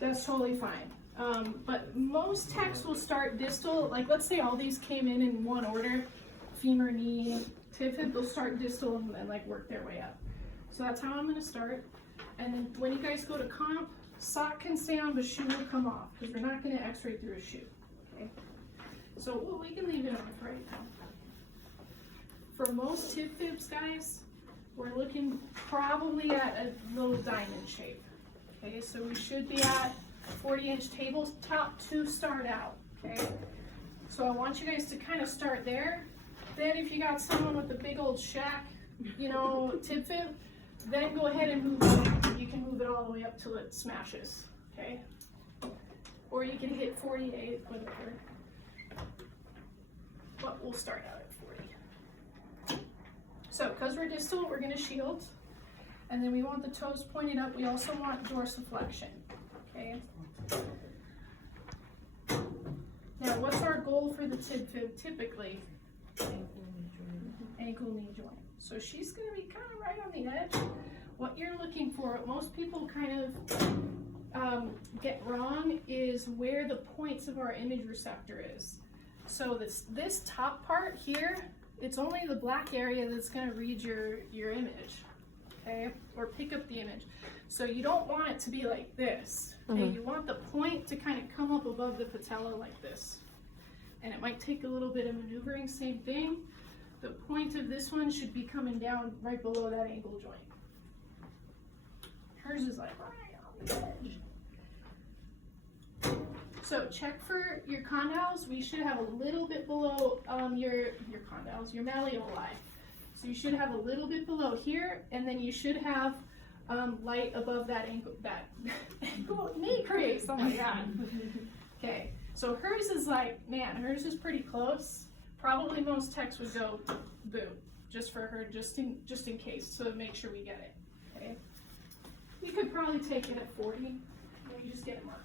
That's totally fine. But most techs will start distal, like let's say all these came in one order, femur, knee, tib, hip, they'll start distal and then like work their way up. So that's how I'm gonna start. And then when you guys go to comp, sock can stay on, but shoe will come off because we're not gonna x-ray through a shoe, okay? So we can leave it on right now. For most tib fibs, guys, we're looking probably at a little diamond shape. Okay, so we should be at 40-inch tabletop to start out, okay? So I want you guys to kind of start there. Then if you got someone with a big old shack, you know, tib fib, then go ahead and move it. You can move it all the way up till it smashes, okay? Or you can hit 48, whatever. But we'll start out at 40. So, because we're distal, we're gonna shield. And then we want the toes pointed up. We also want dorsiflexion, okay? Now, what's our goal for the tib fib typically? Ankle, knee joint. So she's gonna be kind of right on the edge. What you're looking for, what most people kind of get wrong is where the points of our image receptor is. So this top part here, it's only the black area that's gonna read your image. Okay, or pick up the image. So you don't want it to be like this. Okay, you want the point to kind of come up above the patella like this. And it might take a little bit of maneuvering, same thing. The point of this one should be coming down right below that ankle joint. Hers is like right on the edge. So check for your condyles. We should have a little bit below your condyles, your malleoli. So you should have a little bit below here, and then you should have light above that ankle, knee crease. Oh my God. Okay, so hers is like, man, hers is pretty close. Probably most techs would go boom, just for her, just in case, to make sure we get it. Okay, you could probably take it at 40. Maybe just get a marker.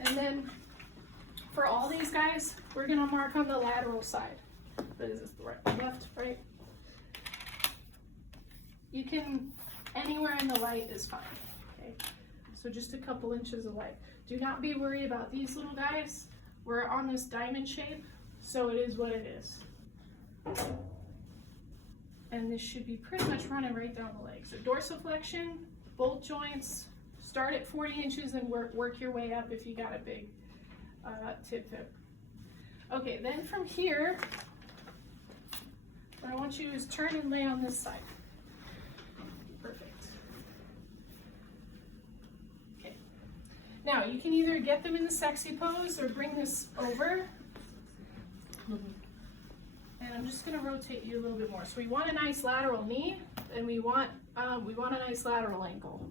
And then for all these guys, we're gonna mark on the lateral side. What is this, the right, left, right? You can, anywhere in the light is fine, okay? So just a couple inches of light. Do not be worried about these little guys. We're on this diamond shape, so it is what it is. And this should be pretty much running right down the leg. So dorsiflexion, bolt joints, start at 40 inches and work your way up if you got a big tib fib. Okay, then from here, what I want you to do is turn and lay on this side. Perfect. Okay. Now you can either get them in the sexy pose or bring this over. And I'm just going to rotate you a little bit more. So we want a nice lateral knee, and we want a nice lateral ankle.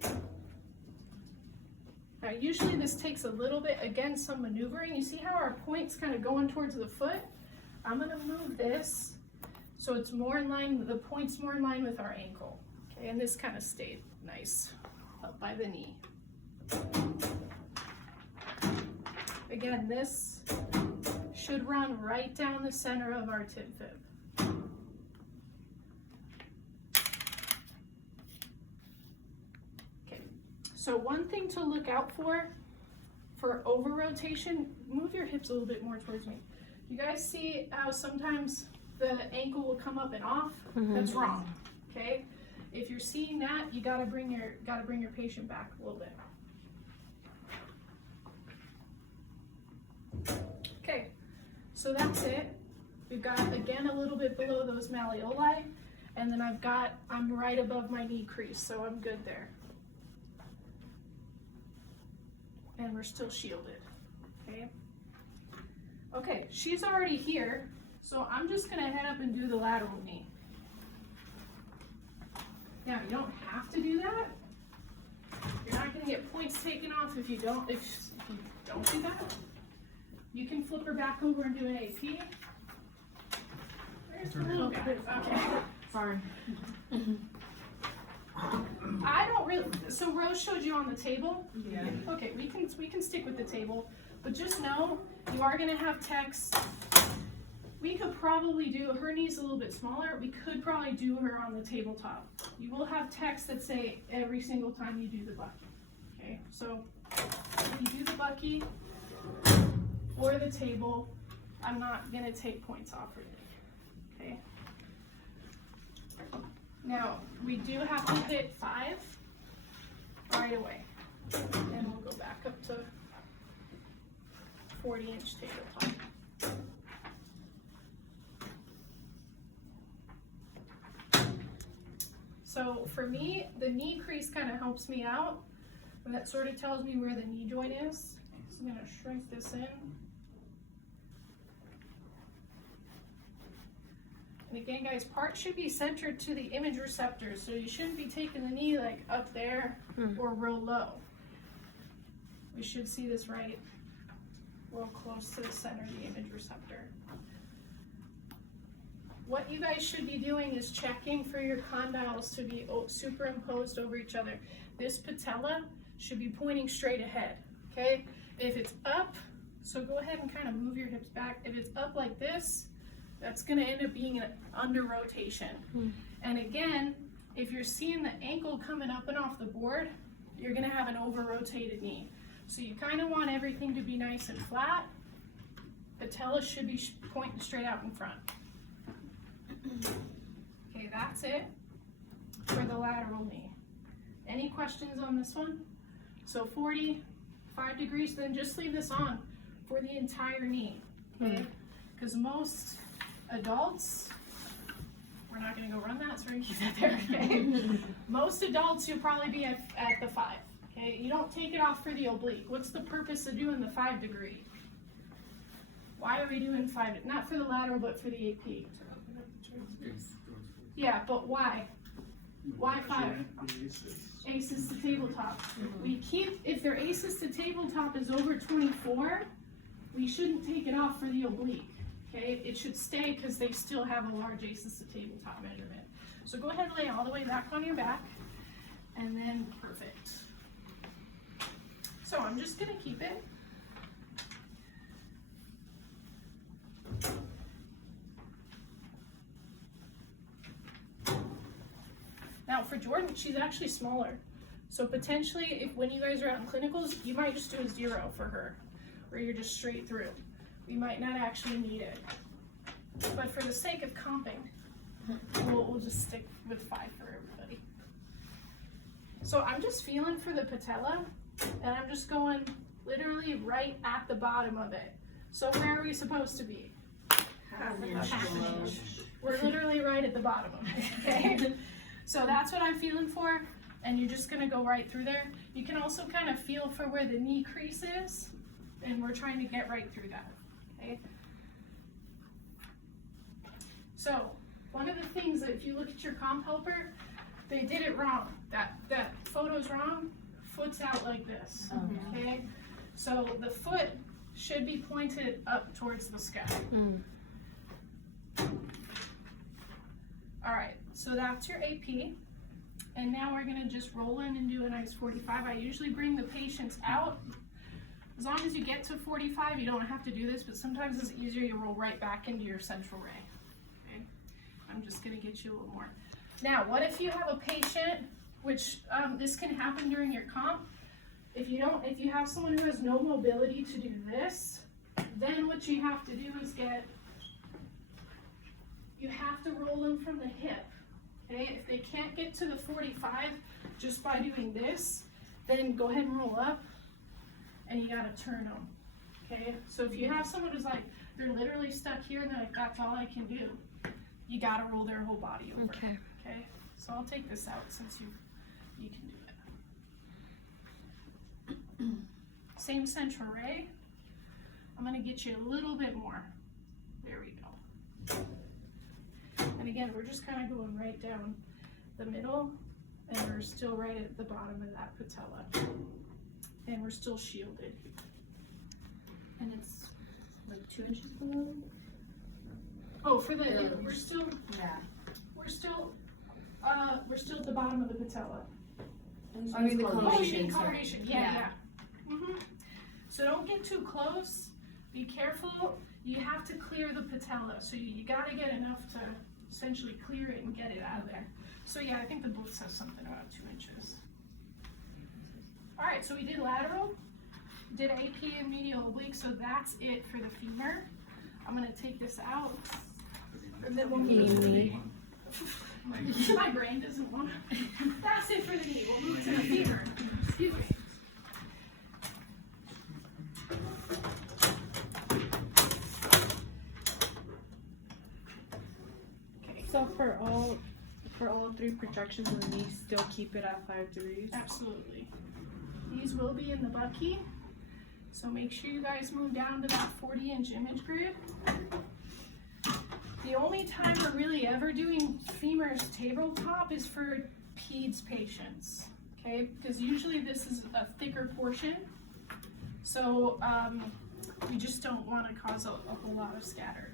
Now usually this takes a little bit, again, some maneuvering. You see how our point's kind of going towards the foot? I'm going to move this so it's more in line, the point's more in line with our ankle. Okay, and this kind of stayed nice up by the knee. Again, this should run right down the center of our tib fib. So one thing to look out for over rotation, move your hips a little bit more towards me. You guys see how sometimes the ankle will come up and off? That's wrong, okay? If you're seeing that, you gotta bring your patient back a little bit. Okay, so that's it. We've got, again, a little bit below those malleoli, and then I'm right above my knee crease, so I'm good there. And we're still shielded, okay? Okay, she's already here, so I'm just gonna head up and do the lateral knee. Now, you don't have to do that. You're not gonna get points taken off if you don't do that. You can flip her back over and do an AP. There's the little guy, okay. Sorry. I don't really, so Rose showed you on the table? Yeah. Okay, we can stick with the table, but just know you are gonna have techs we could probably do, her knee's a little bit smaller, we could probably do her on the tabletop. You will have texts that say every single time you do the bucky. Okay, so if you do the bucky or the table, I'm not gonna take points off for you. Okay. Now, we do have to hit 5 right away. And we'll go back up to 40-inch tabletop. So for me, the knee crease kind of helps me out, and that sort of tells me where the knee joint is. So I'm going to shrink this in. And again, guys, parts should be centered to the image receptors, so you shouldn't be taking the knee like up there or real low. We should see this right real close to the center of the image receptor. What you guys should be doing is checking for your condyles to be superimposed over each other. This patella should be pointing straight ahead, okay? If it's up, so go ahead and kind of move your hips back. If it's up like this, that's gonna end up being an under rotation. And again, if you're seeing the ankle coming up and off the board, you're gonna have an over rotated knee. So you kind of want everything to be nice and flat. Patella should be pointing straight out in front. Okay, that's it for the lateral knee. Any questions on this one? So 45 degrees, then just leave this on for the entire knee, okay? Because most adults, we're not gonna go run that, so we're gonna keep that there, okay? Most adults, you'll probably be at the 5, okay? You don't take it off for the oblique. What's the purpose of doing the 5 degree? Why are we doing 5? Not for the lateral, but for the AP. Yeah, but why? Why 5? Aces to tabletop. We keep, if their aces to tabletop is over 24, we shouldn't take it off for the oblique. Okay, it should stay because they still have a large aces to tabletop measurement. So go ahead and lay all the way back on your back, and then perfect. So I'm just gonna keep it. Now for Jordan, she's actually smaller. So potentially, if when you guys are out in clinicals, you might just do a 0 for her, or you're just straight through. We might not actually need it. But for the sake of comping, we'll just stick with 5 for everybody. So I'm just feeling for the patella, and I'm just going literally right at the bottom of it. So where are we supposed to be? Half an inch. We're literally right at the bottom of it, okay? So that's what I'm feeling for, and you're just gonna go right through there. You can also kind of feel for where the knee crease is, and we're trying to get right through that, okay? So, one of the things that if you look at your comp helper, they did it wrong. That photo's wrong, foot's out like this, okay? So the foot should be pointed up towards the sky. All right, so that's your AP. And now we're gonna just roll in and do a nice 45. I usually bring the patients out. As long as you get to 45, you don't have to do this, but sometimes it's easier to roll right back into your central ray. Okay, I'm just gonna get you a little more. Now, what if you have a patient, which this can happen during your comp, if you have someone who has no mobility to do this, then what you have to do is you have to roll them from the hip, okay? If they can't get to the 45 just by doing this, then go ahead and roll up, and you gotta turn them, okay? So if you have someone who's like, they're literally stuck here and they're like, that's all I can do, you gotta roll their whole body over, okay? So I'll take this out since you can do it. Same central ray. I'm gonna get you a little bit more. There we go. And again, we're just kind of going right down the middle, and we're still right at the bottom of that patella. And we're still shielded. And it's like 2 inches below? Oh, for the, we're still at the bottom of the patella. I mean the coloration. Yeah. So don't get too close. Be careful. you have to clear the patella. So you gotta get enough to essentially clear it and get it out of there. So yeah, I think the book says something about 2 inches. All right, so we did lateral, did AP and medial oblique, so that's it for the femur. I'm gonna take this out, and then we'll move to the knee. My brain doesn't want to. That's it for the knee. We'll move to the femur. Excuse me. Okay. So for all 3 projections of the knee, still keep it at 5 degrees? Absolutely. These will be in the bucky, so make sure you guys move down to that 40-inch image grid. The only time we're really ever doing femurs tabletop is for peds patients, okay? Because usually this is a thicker portion, so we just don't want to cause a whole lot of scatter.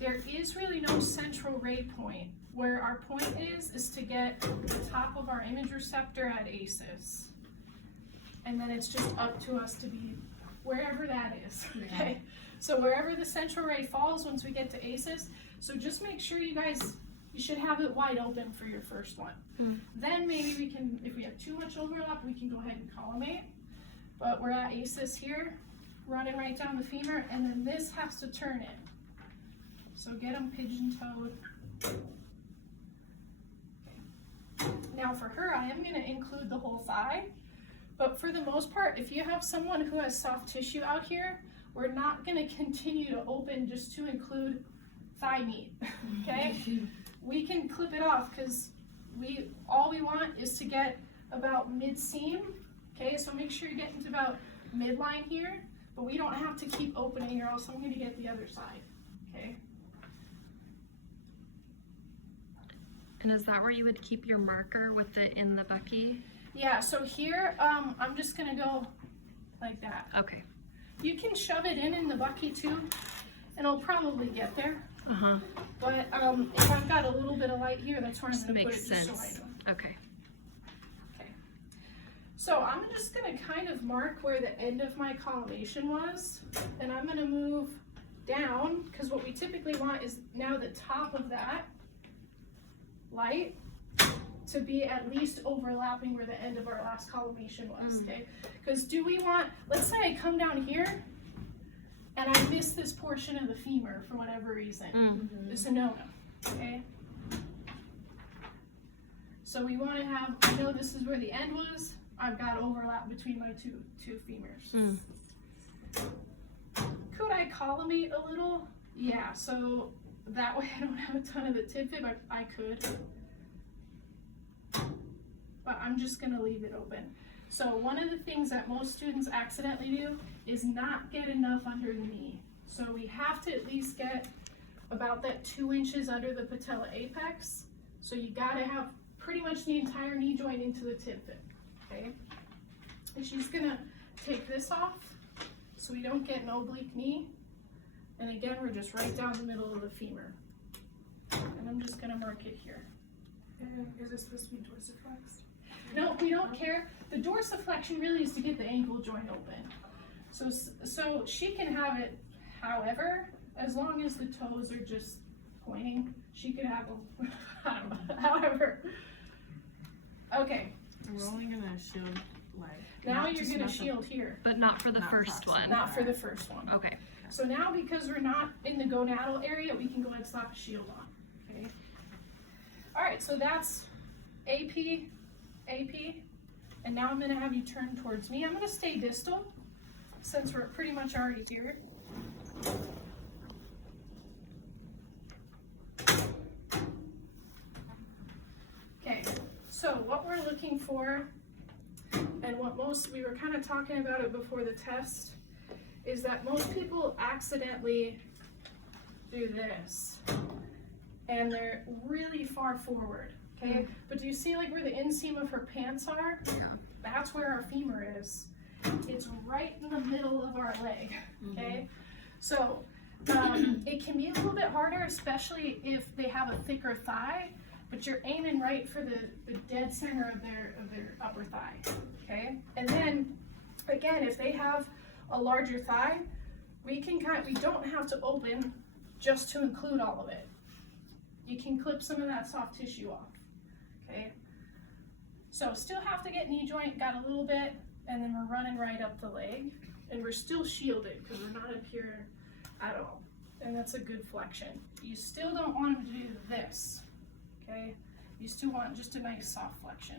There is really no central ray point. Where our point is to get the top of our image receptor at ACES. And then it's just up to us to be wherever that is, okay? So wherever the central ray falls once we get to ACES, so just make sure you should have it wide open for your first one. Then maybe we can, if we have too much overlap, we can go ahead and collimate. But we're at ACES here, running right down the femur, and then this has to turn in. So get them pigeon-toed. Now for her, I am going to include the whole thigh, but for the most part, if you have someone who has soft tissue out here, we're not going to continue to open just to include thigh meat, okay? We can clip it off because all we want is to get about mid-seam, okay? So make sure you're getting to about midline here, but we don't have to keep opening or else I'm going to get the other side, okay? And is that where you would keep your marker with it in the bucky? Yeah, so here, I'm just gonna go like that. Okay. You can shove it in the bucky too, and it'll probably get there. Uh-huh. But if I've got a little bit of light here, that's where I'm gonna put it Makes just so I sense. know. Okay. Okay. So I'm just gonna kind of mark where the end of my collimation was, and I'm gonna move down, because what we typically want is now the top of that light to be at least overlapping where the end of our last collimation was, okay? Because do we want, let's say I come down here and I miss this portion of the femur for whatever reason. It's a no-no, okay? So we want to have, I know this is where the end was, I've got overlap between my two femurs. Could I collimate a little? Yeah, so that way I don't have a ton of the tib-fib, I could. But I'm just gonna leave it open. So one of the things that most students accidentally do is not get enough under the knee. So we have to at least get about that 2 inches under the patella apex. So you gotta have pretty much the entire knee joint into the tib-fib, okay? And she's gonna take this off so we don't get an oblique knee. And again, we're just right down the middle of the femur. And I'm just gonna mark it here. Is it supposed to be dorsiflexed? No, we don't care. The dorsiflexion really is to get the ankle joint open. So she can have it however, as long as the toes are just pointing, she could have them, I don't know, however. Okay. We're only gonna shield like. Now you're gonna shield here. But not for the Not first proximal. one. Not for the first one. Okay. So now because we're not in the gonadal area, we can go ahead and slap a shield on, okay? All right, so that's AP, and now I'm gonna have you turn towards me. I'm gonna stay distal since we're pretty much already here. Okay, so what we're looking for, and what we were kind of talking about it before the test, is that most people accidentally do this and they're really far forward, okay? But do you see like where the inseam of her pants are? Yeah. That's where our femur is. It's right in the middle of our leg, okay? So it can be a little bit harder, especially if they have a thicker thigh, but you're aiming right for the dead center of their upper thigh, okay? And then again, if they have a larger thigh, we don't have to open just to include all of it. You can clip some of that soft tissue off, okay? So still have to get knee joint, got a little bit, and then we're running right up the leg, and we're still shielded because we're not up here at all. And that's a good flexion. You still don't want them to do this, okay? You still want just a nice soft flexion.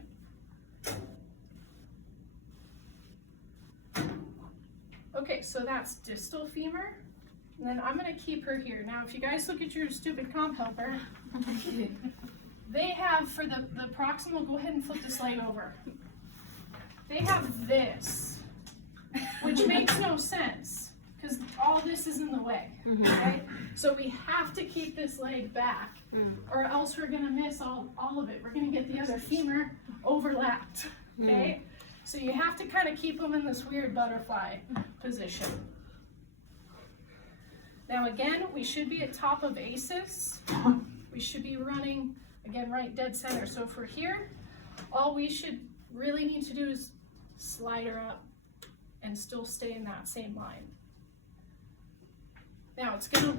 Okay, so that's distal femur. And then I'm gonna keep her here. Now, if you guys look at your stupid comp helper, they have, for the proximal, go ahead and flip this leg over. They have this, which makes no sense, because all this is in the way, right? So we have to keep this leg back, or else we're gonna miss all of it. We're gonna get the other femur overlapped, okay? So you have to kind of keep them in this weird butterfly position. Now again, we should be at top of ACES. We should be running, again, right dead center. So if we're here, all we should really need to do is slide her up and still stay in that same line. Now it's gonna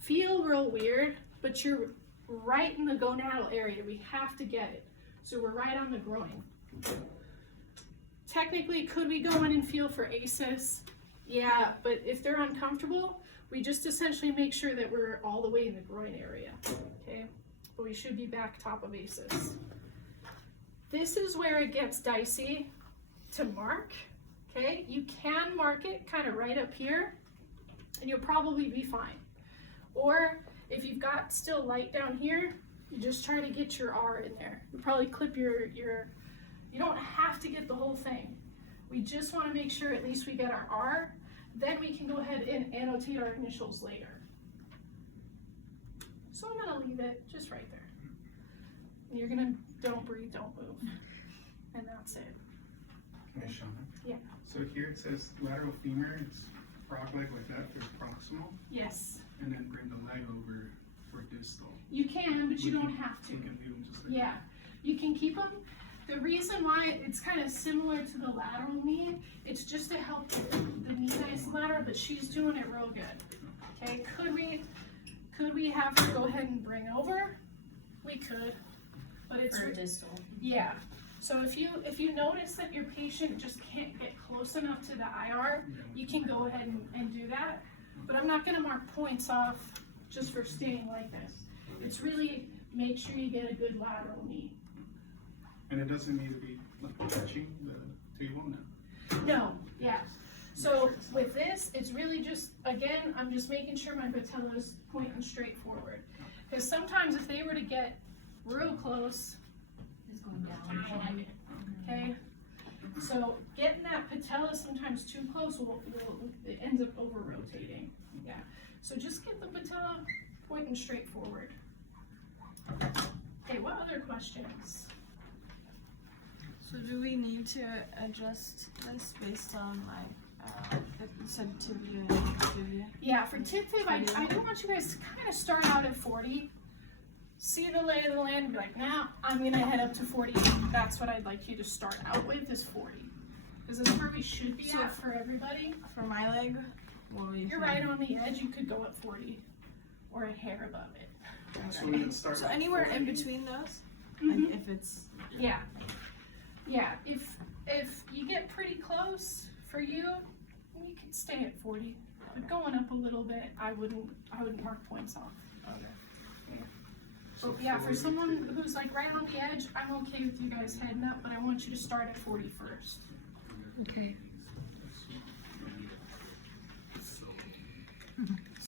feel real weird, but you're right in the gonadal area. We have to get it. So we're right on the groin. Technically, could we go in and feel for ACES? Yeah, but if they're uncomfortable, we just essentially make sure that we're all the way in the groin area, okay? But we should be back top of ACES. This is where it gets dicey to mark, okay? You can mark it kind of right up here, and you'll probably be fine. Or if you've got still light down here, you just try to get your R in there. You probably clip you don't have to get the whole thing. We just want to make sure at least we get our R, then we can go ahead and annotate our initials later. So I'm gonna leave it just right there. And you're gonna, don't breathe, don't move. And that's it. Can I show them? Yeah. So here it says lateral femur, it's frog leg like that, there's proximal, Yes, and then bring the leg over for distal. you can, but you don't have to. You can leave them just like Yeah, you can keep them. The reason why it's kind of similar to the lateral knee, it's just to help the knee nice lateral, but she's doing it real good. Okay, could we have her go ahead and bring over? We could, but it's For distal. yeah. So if you notice that your patient just can't get close enough to the IR, you can go ahead and do that. But I'm not gonna mark points off just for staying like this. It's really make sure you get a good lateral knee. And it doesn't need to be like touching the table now. No, yeah. So with this, it's really just, again, I'm just making sure my patella is pointing straight forward. Because sometimes if they were to get real close, It's going down. okay? So getting that patella sometimes too close, it ends up over rotating. Yeah. So just get the patella pointing straight forward. Okay, what other questions? So do we need to adjust this based on like, it said tibia and tibia? Yeah, for tip fib, I do want you guys to kind of start out at 40. See the lay of the land and be like, nah, I'm gonna head up to 40. That's what I'd like you to start out with is 40. Because that's where we should be at for everybody. For my leg, what do you You're think? right on the edge, you could go at 40 or a hair above it. So we can start So with anywhere 40. in between those? Mhm. Like if it's, Yeah. Yeah, if you get pretty close for you, you can stay at 40. But going up a little bit, I wouldn't mark points off. So But yeah, for 40. someone who's like right on the edge, I'm okay with you guys heading up, but I want you to start at 40 first.